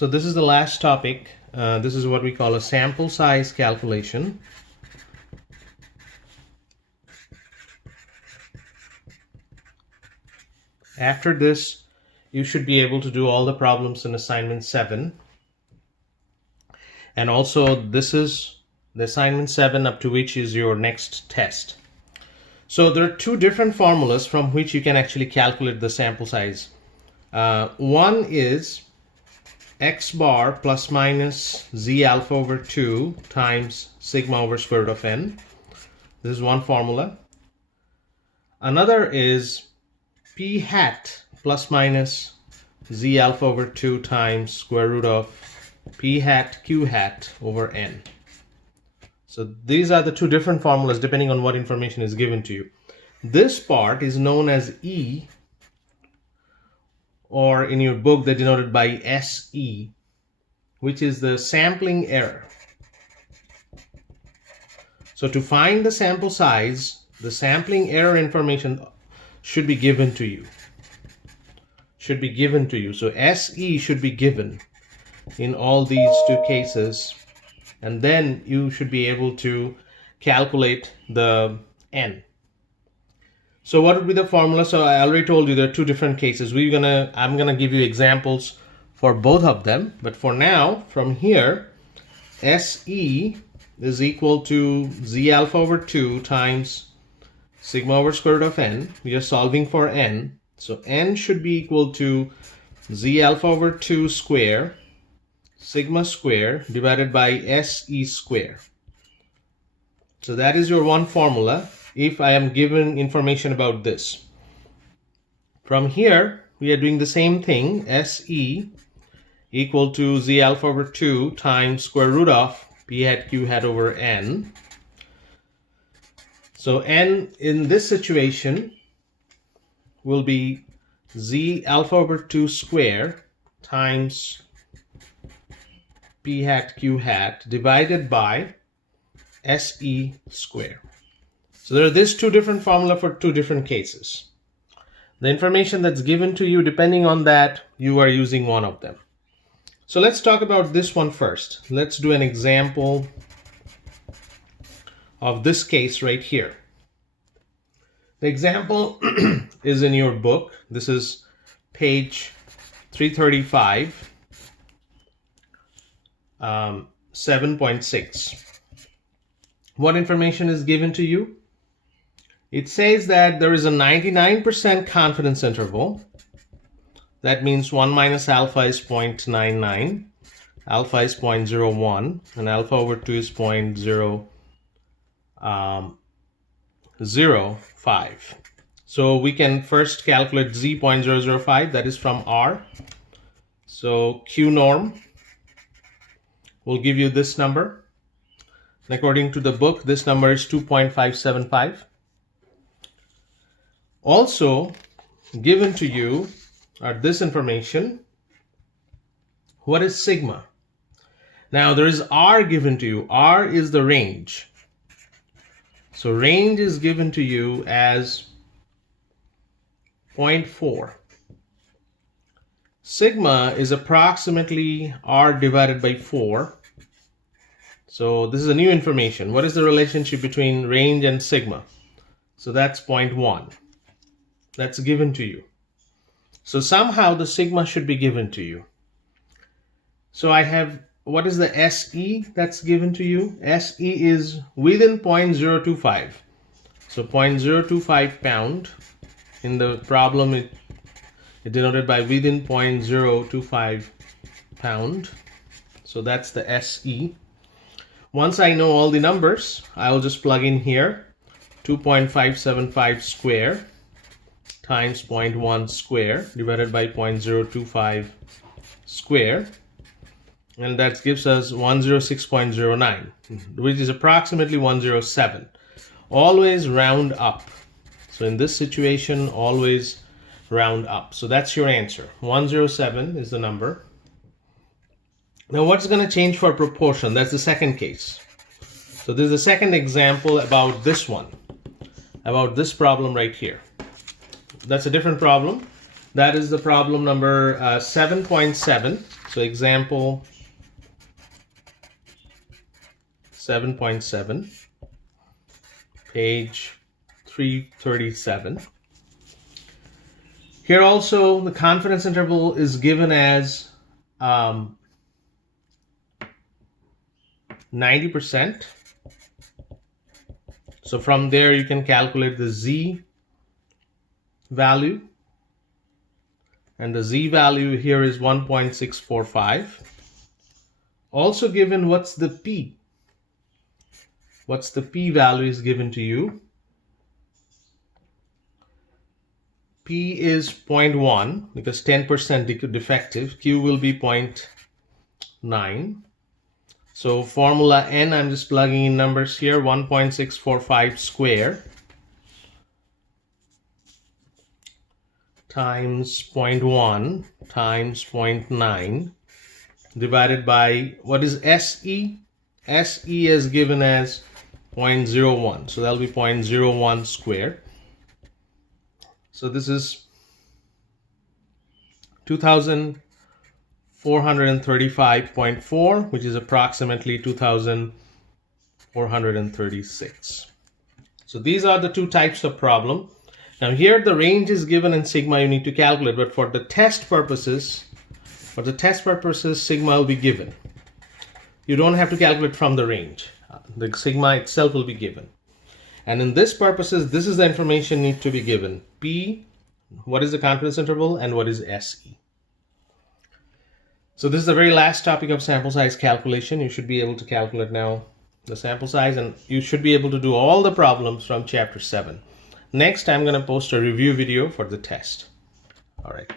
So this is the last topic. This is what we call a sample size calculation. After this, you should be able to do all the problems in assignment 7. And also this is the assignment 7 up to which is your next test. So there are two different formulas from which you can actually calculate the sample size. One is x bar plus minus z alpha over 2 times sigma over square root of n. This is one formula. Another is p hat plus minus z alpha over 2 times square root of p hat q hat over n. So these are the two different formulas depending on what information is given to you. This part is known as E, or in your book they denote it by SE, which is the sampling error. So to find the sample size, the sampling error information should be given to you. So SE should be given in all these two cases, and then you should be able to calculate the n. So what would be the formula? So I already told you there are two different cases. I'm gonna give you examples for both of them, but for now, from here, SE is equal to z alpha over 2 times sigma over square root of n. We are solving for n, so n should be equal to z alpha over 2 square sigma square divided by SE square. So that is your one formula if I am given information about this. From here, we are doing the same thing. SE equal to z alpha over 2 times square root of p hat q hat over n. So n in this situation will be z alpha over 2 square times p hat q hat divided by SE square. So there are these two different formula for two different cases. The information that's given to you, depending on that, you are using one of them. So let's talk about this one first. Let's do an example of this case right here. The example is in your book. This is page 335, 7.6. What information is given to you? It says that there is a 99% confidence interval. That means 1 minus alpha is 0.99, alpha is 0.01, and alpha over 2 is 0.005. So we can first calculate z 0.005, that is from R. So Q norm will give you this number. And according to the book, this number is 2.575. Also given to you are this information. What is sigma? Now there is R given to you. R is the range. So range is given to you as 0.4. Sigma is approximately R divided by 4. So this is a new information. What is the relationship between range and sigma? So that's 0.1. That's given to you. So somehow the sigma should be given to you. So I have, what is the SE that's given to you? SE is within 0.025. So 0.025 pound. In the problem, it denoted by within 0.025 pound. So that's the SE. Once I know all the numbers, I'll just plug in here 2.575 square times 0.1 square divided by 0.025 square, and that gives us 106.09, which is approximately 107. Always round up. So in this situation, always round up. So that's your answer. 107 is the number. Now what's going to change for proportion? That's the second case. So this is the second example about this one, about this problem right here. That's a different problem. That is the problem number 7.7. So example 7.7, page 337. Here also the confidence interval is given as 90%. So from there you can calculate the z value, and the z value here is 1.645. Also given what's the p. What's the p value is given to you. P is 0.1 because 10% defective. Q will be 0.9. So formula n, I'm just plugging in numbers here, 1.645 square times 0.1 times 0.9 divided by, what is SE? SE is given as 0.01. So that'll be 0.01 square. So this is 2,435.4, which is approximately 2,436. So these are the two types of problem. Now here the range is given in sigma, you need to calculate, but for the test purposes, sigma will be given. You don't have to calculate from the range. The sigma itself will be given. And in this purposes, this is the information need to be given. P, what is the confidence interval, and what is SE. So this is the very last topic of sample size calculation. You should be able to calculate now the sample size, and you should be able to do all the problems from chapter 7. Next, I'm going to post a review video for the test. All right.